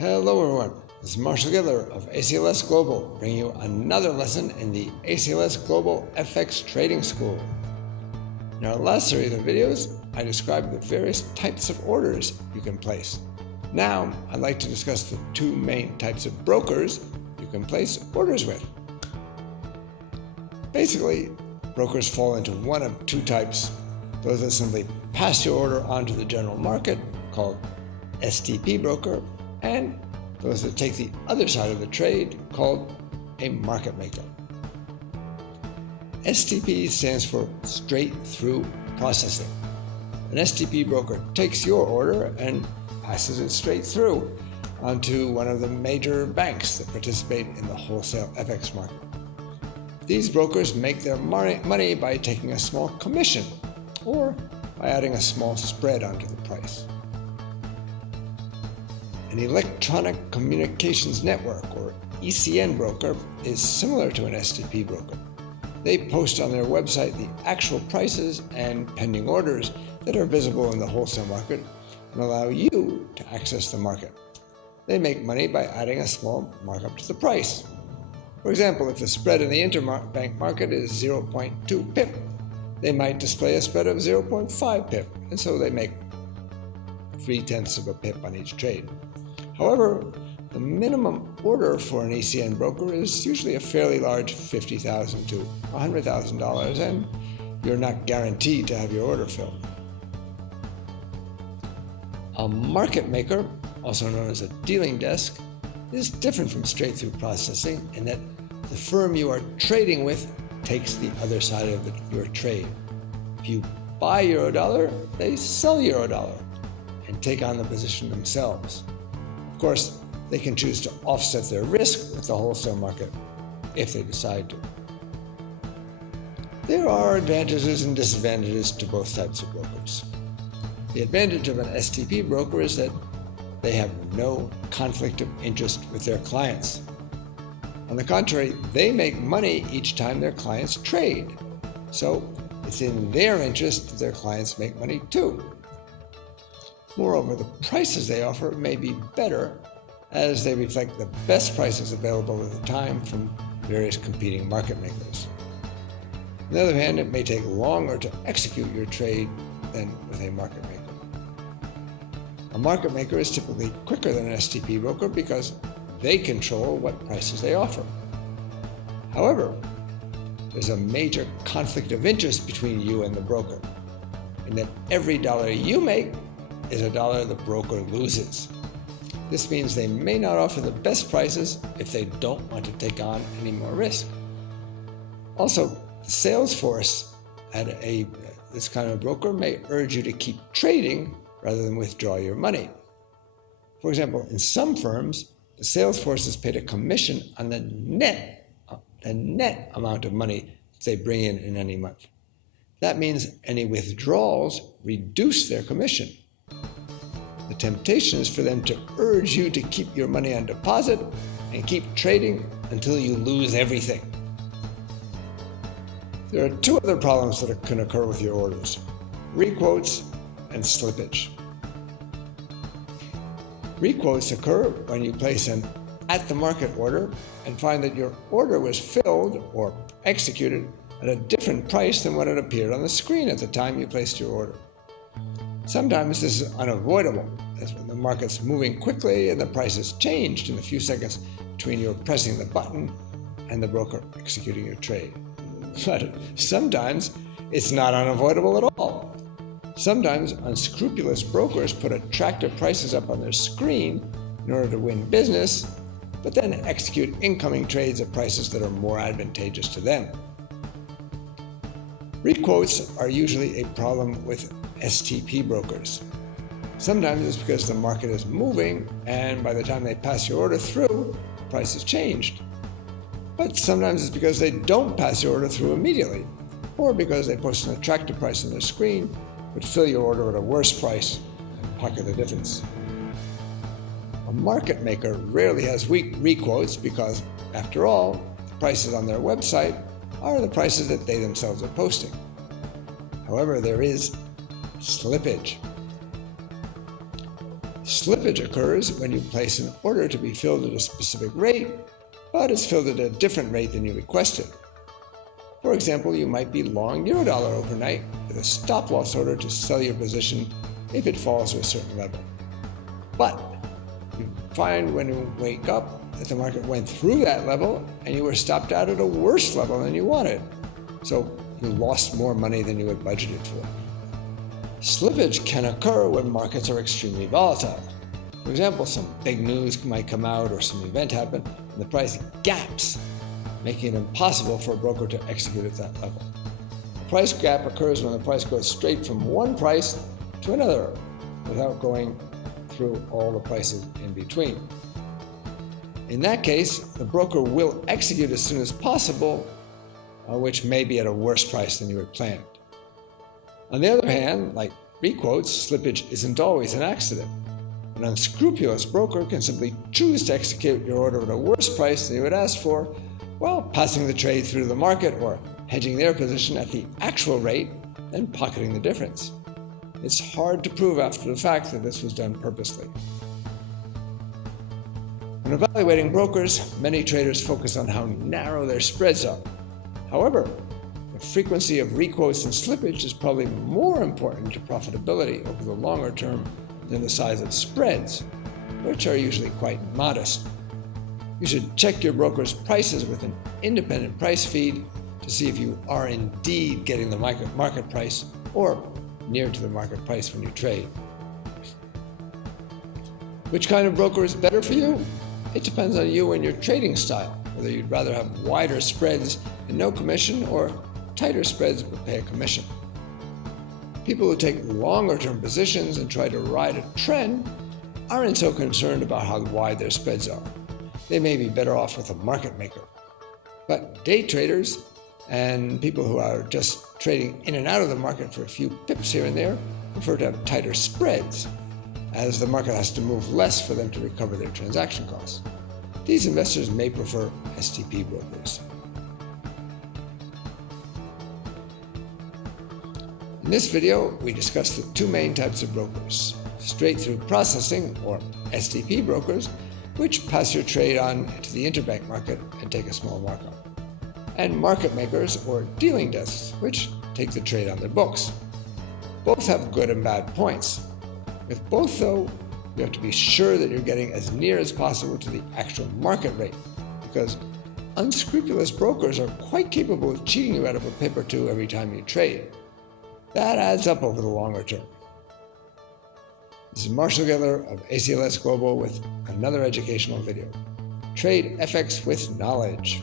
Hello everyone, this is Marshall Gittler of ACLS Global, bringing you another lesson in the ACLS Global FX Trading School. In our last series of videos, I described the various types of orders you can place. Now, I'd like to discuss the two main types of brokers you can place orders with. Basically, brokers fall into one of two types: those that simply pass your order onto the general market, called STP Broker, and those that take the other side of the trade, called a market maker. STP stands for straight through processing. An STP broker takes your order and passes it straight through onto one of the major banks that participate in the wholesale FX market. These brokers make their money by taking a small commission or by adding a small spread onto the price. An electronic communications network, or ECN broker, is similar to an STP broker. They post on their website the actual prices and pending orders that are visible in the wholesale market and allow you to access the market. They make money by adding a small markup to the price. For example, if the spread in the interbank market is 0.2 pip, they might display a spread of 0.5 pip, and so they make 0.3 of a pip on each trade. However, the minimum order for an ECN broker is usually a fairly large $50,000 to $100,000, and you're not guaranteed to have your order filled. A market maker, also known as a dealing desk, is different from straight-through processing in that the firm you are trading with takes the other side of your trade. If you buy eurodollar, they sell eurodollar and take on the position themselves. Of course, they can choose to offset their risk with the wholesale market if they decide to. There are advantages and disadvantages to both types of brokers. The advantage of an STP broker is that they have no conflict of interest with their clients. On the contrary, they make money each time their clients trade. So it's in their interest that their clients make money too. Moreover, the prices they offer may be better as they reflect the best prices available at the time from various competing market makers. On the other hand, it may take longer to execute your trade than with a market maker. A market maker is typically quicker than an STP broker because they control what prices they offer. However, there's a major conflict of interest between you and the broker, in that every dollar you make is a dollar the broker loses. This means they may not offer the best prices if they don't want to take on any more risk. Also, the sales force at this kind of broker may urge you to keep trading rather than withdraw your money. For example, in some firms, the sales force is paid a commission on the net amount of money they bring in any month. That means any withdrawals reduce their commission. The temptation is for them to urge you to keep your money on deposit and keep trading until you lose everything. There are two other problems that can occur with your orders: requotes and slippage. Requotes occur when you place an at-the-market order and find that your order was filled or executed at a different price than what had appeared on the screen at the time you placed your order. Sometimes this is unavoidable, as when the market's moving quickly and the price has changed in the few seconds between your pressing the button and the broker executing your trade. But sometimes it's not unavoidable at all. Sometimes unscrupulous brokers put attractive prices up on their screen in order to win business, but then execute incoming trades at prices that are more advantageous to them. Requotes are usually a problem with STP brokers. Sometimes it's because the market is moving and by the time they pass your order through, the price has changed. But sometimes it's because they don't pass your order through immediately, or because they post an attractive price on their screen but fill your order at a worse price and pocket the difference. A market maker rarely has weak requotes because, after all, the prices on their website are the prices that they themselves are posting. However, there is slippage. Slippage occurs when you place an order to be filled at a specific rate, but it's filled at a different rate than you requested. For example, you might be long Eurodollar overnight with a stop-loss order to sell your position if it falls to a certain level. But you find when you wake up that the market went through that level and you were stopped out at a worse level than you wanted. So you lost more money than you had budgeted for. Slippage can occur when markets are extremely volatile. For example, some big news might come out or some event happen and the price gaps, making it impossible for a broker to execute at that level. The price gap occurs when the price goes straight from one price to another without going through all the prices in between. In that case, the broker will execute as soon as possible, which may be at a worse price than you had planned. On the other hand, like Requotes, slippage isn't always an accident. An unscrupulous broker can simply choose to execute your order at a worse price than you had asked for, while passing the trade through the market or hedging their position at the actual rate and pocketing the difference. It's hard to prove after the fact that this was done purposely. When evaluating brokers, many traders focus on how narrow their spreads are. However, the frequency of requotes and slippage is probably more important to profitability over the longer term than the size of spreads, which are usually quite modest. You should check your broker's prices with an independent price feed to see if you are indeed getting the market price or near to the market price when you trade. Which kind of broker is better for you? It depends on you and your trading style, whether you'd rather have wider spreads and no commission or tighter spreads but pay a commission. People who take longer-term positions and try to ride a trend aren't so concerned about how wide their spreads are. They may be better off with a market maker. But day traders and people who are just trading in and out of the market for a few pips here and there prefer to have tighter spreads, as the market has to move less for them to recover their transaction costs. These investors may prefer STP brokers. In this video, we discussed the two main types of brokers: straight-through processing, or STP brokers, which pass your trade on to the interbank market and take a small markup, and market makers, or dealing desks, which take the trade on their books. Both have good and bad points. With both, though, you have to be sure that you're getting as near as possible to the actual market rate, because unscrupulous brokers are quite capable of cheating you out of a pip or two every time you trade. That adds up over the longer term. This is Marshall Gettler of ACLS Global with another educational video. Trade FX with knowledge.